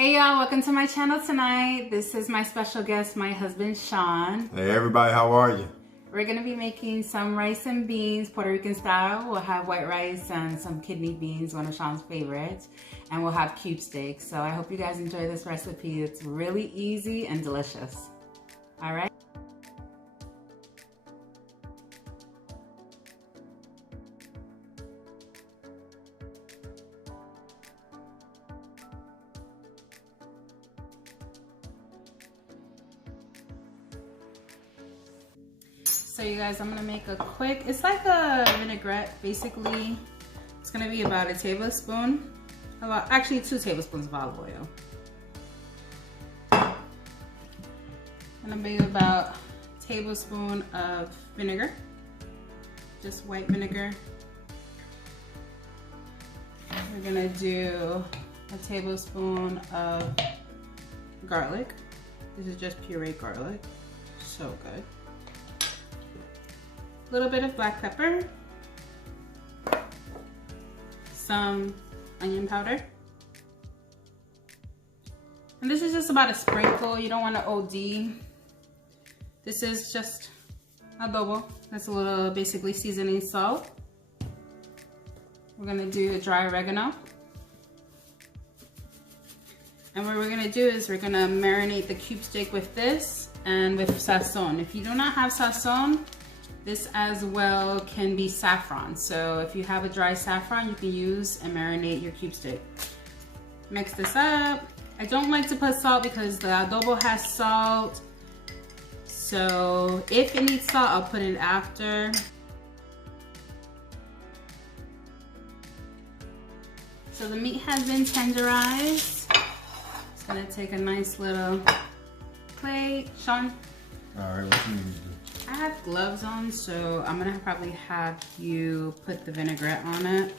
Hey y'all, welcome to my channel tonight. This is my special guest, my husband Sean. Hey everybody, how are you? We're gonna be making some rice and beans, Puerto Rican style. We'll have white rice and some kidney beans, one of Sean's favorites. And we'll have cube steak. So I hope you guys enjoy this recipe. It's really easy and delicious. All right. So you guys, I'm gonna make a quick, it's like a vinaigrette basically. It's gonna be about a tablespoon, actually 2 tablespoons of olive oil. Gonna be about a tablespoon of vinegar, just white vinegar. We're gonna do a tablespoon of garlic. This is just pureed garlic, so good. A little bit of black pepper, some onion powder, and this is just about a sprinkle. You don't want to OD. This is just adobo. That's a little basically seasoning salt. We're gonna do dry oregano, and what we're gonna do is we're gonna marinate the cube steak with this and with sazon. If you do not have sazon, this as well can be saffron. So if you have a dry saffron, you can use and marinate your cube steak. Mix this up. I don't like to put salt because the adobo has salt. So if it needs salt, I'll put it after. So the meat has been tenderized. Just gonna take a nice little plate. Sean? All right, what you need to do? I have gloves on, so I'm gonna probably have you put the vinaigrette on it.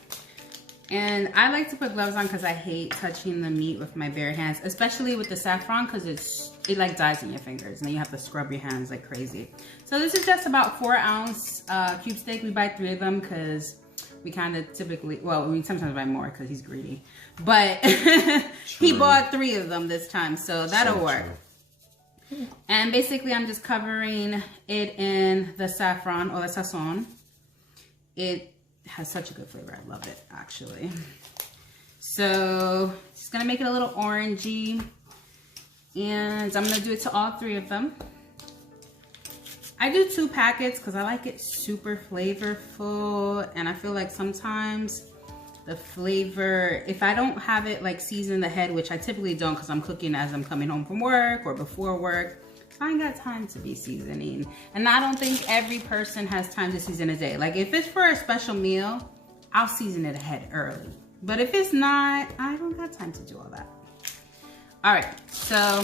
And I like to put gloves on because I hate touching the meat with my bare hands, especially with the saffron, because it like dies in your fingers and then you have to scrub your hands like crazy. So this is just about 4-ounce cube steak. We buy 3 of them because we kind of typically, well, we sometimes buy more because he's greedy. But he bought 3 of them this time, so that'll work. And basically I'm just covering it in the saffron or the sazon. It has such a good flavor. I love it actually. So just gonna make it a little orangey, and I'm gonna do it to all 3 of them. I do 2 packets because I like it super flavorful, and I feel like sometimes the flavor, if I don't have it like seasoned ahead, which I typically don't because I'm cooking as I'm coming home from work or before work, so I ain't got time to be seasoning. And I don't think every person has time to season a day. Like if it's for a special meal, I'll season it ahead early. But if it's not, I don't got time to do all that. All right, so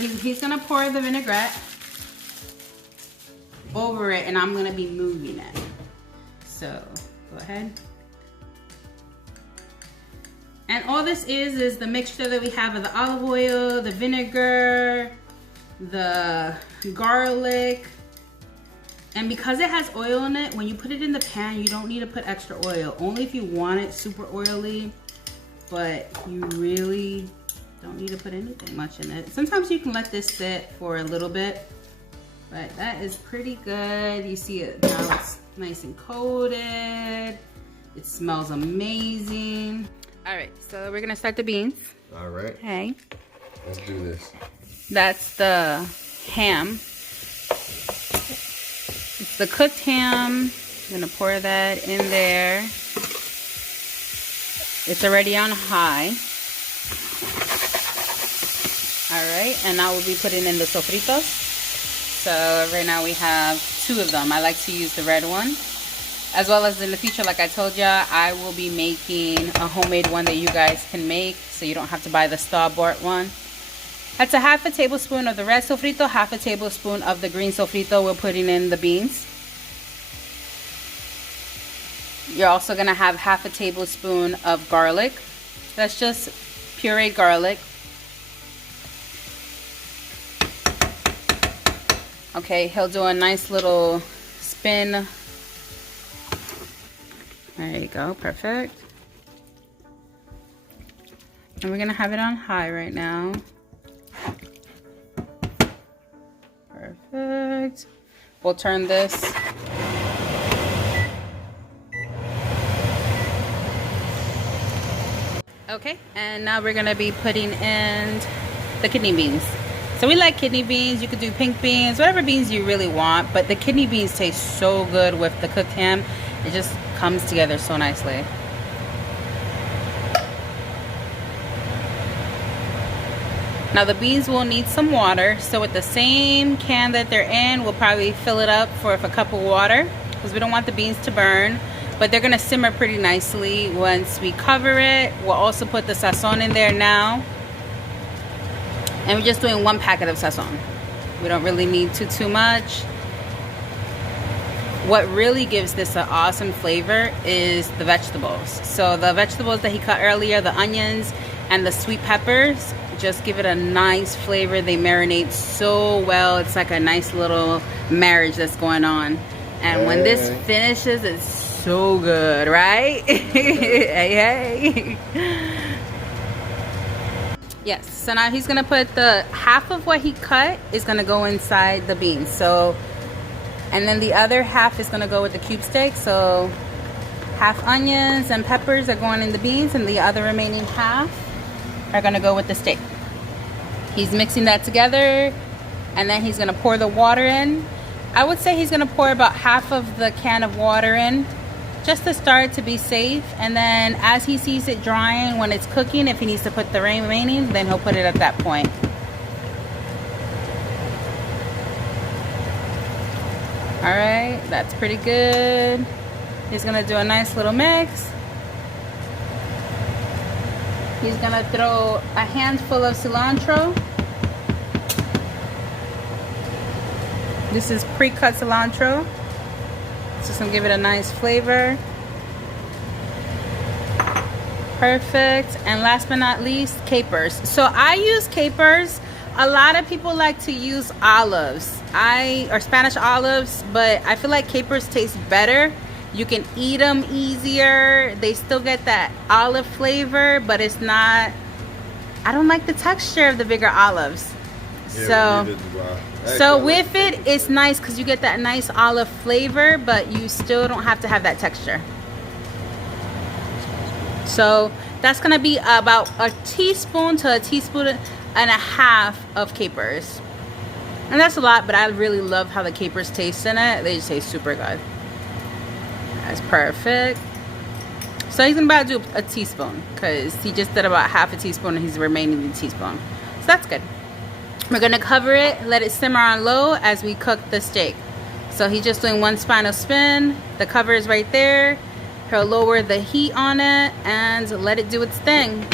he's gonna pour the vinaigrette over it, and I'm gonna be moving it. So go ahead. And all this is the mixture that we have of the olive oil, the vinegar, the garlic. And because it has oil in it, when you put it in the pan, you don't need to put extra oil. Only if you want it super oily, but you really don't need to put anything much in it. Sometimes you can let this sit for a little bit, but that is pretty good. You see it now, it's nice and coated. It smells amazing. All right, so we're gonna start the beans. All right. Okay. Let's do this. That's the ham. It's the cooked ham. I'm gonna pour that in there. It's already on high. All right, and now we'll be putting in the sofritos. So right now we have 2 of them. I like to use the red one. As well as in the future, like I told ya, I will be making a homemade one that you guys can make, so you don't have to buy the store-bought one. That's a half a tablespoon of the red sofrito, half a tablespoon of the green sofrito. We're putting in the beans. You're also gonna have half a tablespoon of garlic. That's just pureed garlic. Okay, he'll do a nice little spin. There you go, perfect. And we're gonna have it on high right now. Perfect. We'll turn this. Okay, and now we're gonna be putting in the kidney beans. So we like kidney beans. You could do pink beans, whatever beans you really want, but the kidney beans taste so good with the cooked ham. It just comes together so nicely. Now the beans will need some water, so with the same can that they're in, we'll probably fill it up with a cup of water because we don't want the beans to burn. But they're gonna simmer pretty nicely once we cover it. We'll also put the sazon in there now. And we're just doing 1 packet of sazon. We don't really need too much. What really gives this an awesome flavor is the vegetables. So the vegetables that he cut earlier, the onions and the sweet peppers, just give it a nice flavor. They marinate so well. It's like a nice little marriage that's going on. And when this finishes, it's so good, right? hey. Yes, so now he's gonna put the half of what he cut is gonna go inside the beans. So, and then the other half is gonna go with the cube steak. So half onions and peppers are going in the beans, and the other remaining half are gonna go with the steak. He's mixing that together, and then he's gonna pour the water in. I would say he's gonna pour about half of the can of water in, just to start, to be safe. And then as he sees it drying, when it's cooking, if he needs to put the remaining, then he'll put it at that point. All right, that's pretty good. He's gonna do a nice little mix. He's gonna throw a handful of cilantro. This is pre-cut cilantro. It's just gonna give it a nice flavor. Perfect. And last but not least, capers. So I use capers. A lot of people like to use olives, or Spanish olives, but I feel like capers taste better. You can eat them easier. They still get that olive flavor, but it's not, I don't like the texture of the bigger olives. Yeah, so with it, it's nice because you get that nice olive flavor, but you still don't have to have that texture. So that's gonna be about a teaspoon to a teaspoon and a half of capers. And that's a lot, but I really love how the capers taste in it. They just taste super good. That's perfect. So he's about to do a teaspoon because he just did about half a teaspoon and he's remaining the teaspoon. So that's good. We're gonna cover it, let it simmer on low as we cook the steak. So he's just doing 1 final spin. The cover is right there. He'll lower the heat on it and let it do its thing.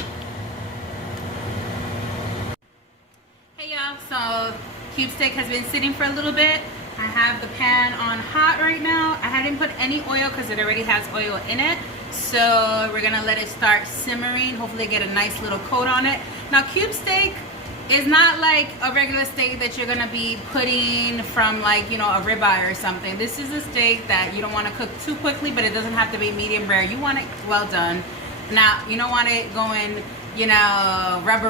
Hey y'all, so cube steak has been sitting for a little bit. I have the pan on hot right now. I hadn't put any oil because it already has oil in it. So we're gonna let it start simmering. Hopefully get a nice little coat on it. Now cube steak is not like a regular steak that you're gonna be putting from, like, you know, a ribeye or something. This is a steak that you don't want to cook too quickly, but it doesn't have to be medium rare. You want it well done. Now, you don't want it going, you know, rubber,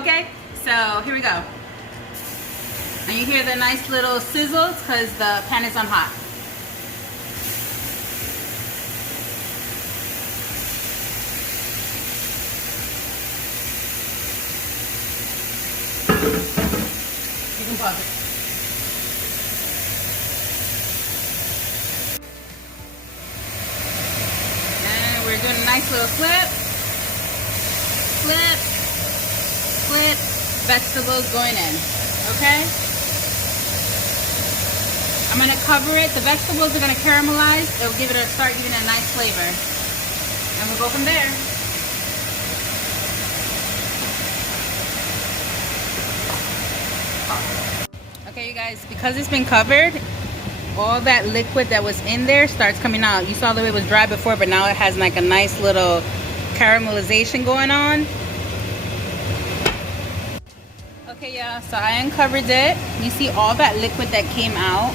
okay? So here we go. And you hear the nice little sizzles because the pan is on hot. You can pause it. And we're doing a nice little flip. Flip. Flip. Vegetables going in. Okay? I'm going to cover it. The vegetables are going to caramelize. It'll start giving it a nice flavor. And we'll go from there. Okay, you guys, because it's been covered, all that liquid that was in there starts coming out. You saw the way it was dry before, but now it has like a nice little caramelization going on. Okay, yeah, so I uncovered it. You see all that liquid that came out.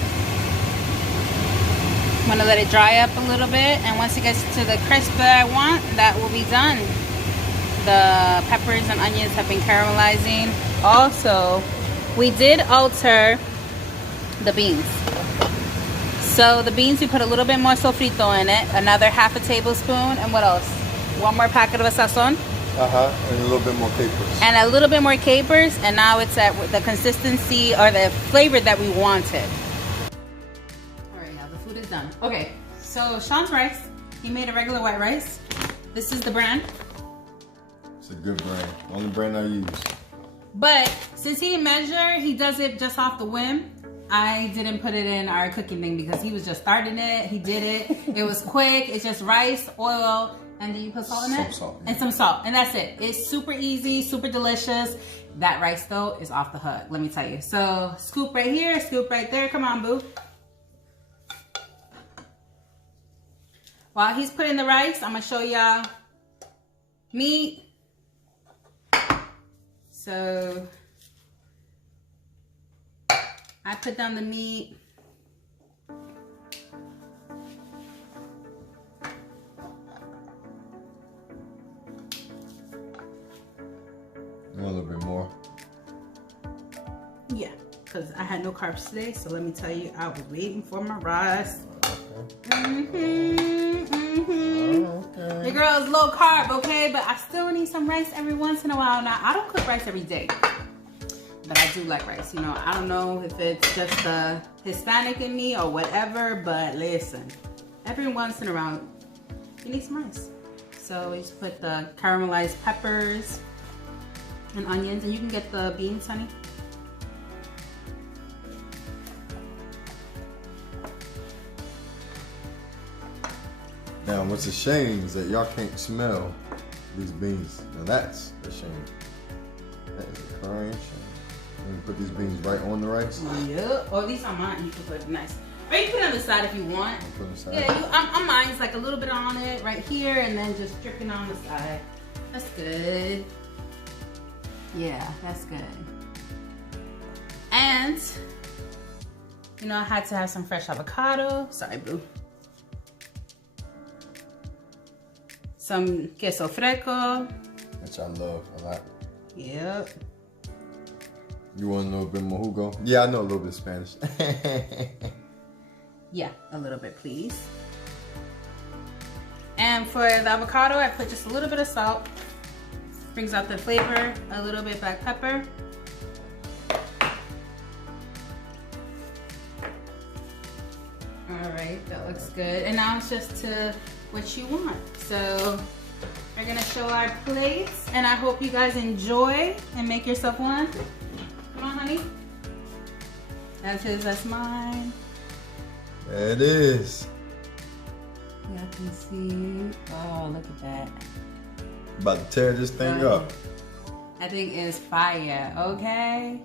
I'm gonna let it dry up a little bit, and once it gets to the crisp that I want, that will be done. The peppers and onions have been caramelizing. Also, we did alter the beans. So the beans, we put a little bit more sofrito in it, another half a tablespoon, and what else? One more packet of a sazon. And a little bit more capers. And a little bit more capers, and now it's at the consistency or the flavor that we wanted. All right, now the food is done. Okay, so Sean's rice, he made a regular white rice. This is the brand. It's a good brand. Only brand I use. But since he didn't measure, he does it just off the whim. I didn't put it in our cooking thing because he was just starting it. He did it. It was quick. It's just rice, oil, and then you put salt in it? Some salt. And some salt. And that's it. It's super easy, super delicious. That rice, though, is off the hook, let me tell you. So, scoop right here, scoop right there. Come on, boo. While he's putting the rice, I'm going to show y'all meat. So, I put down the meat. A little bit more. Yeah, because I had no carbs today, so let me tell you, I was waiting for my rice. Okay. The girl is low carb, okay? But I still need some rice every once in a while. Now, I don't cook rice every day, but I do like rice. You know, I don't know if it's just the Hispanic in me or whatever, but listen, every once in a while, you need some rice. So we just put the caramelized peppers and onions, and you can get the beans, honey. Now, what's a shame is that y'all can't smell these beans. Now that's a shame. That is a crying shame. I'm gonna put these beans right on the rice. Yep. Or at least on mine, you can put it nice. Or you can put it on the side if you want. Put it aside. Yeah, on mine's like a little bit on it right here, and then just dripping on the side. That's good. Yeah, that's good. And, you know, I had to have some fresh avocado. Sorry, boo. Some queso fresco. Which I love a lot. Yep. You want a little bit more jugo? Yeah, I know a little bit of Spanish. Yeah, a little bit, please. And for the avocado, I put just a little bit of salt. Brings out the flavor. A little bit black pepper. All right, that looks good. And now it's just to what you want. So we're gonna show our plates, and I hope you guys enjoy and make yourself one. Come on, honey. That's his, that's mine. There it is. Y'all can see. Oh, look at that. About to tear this thing up. That thing is fire, okay?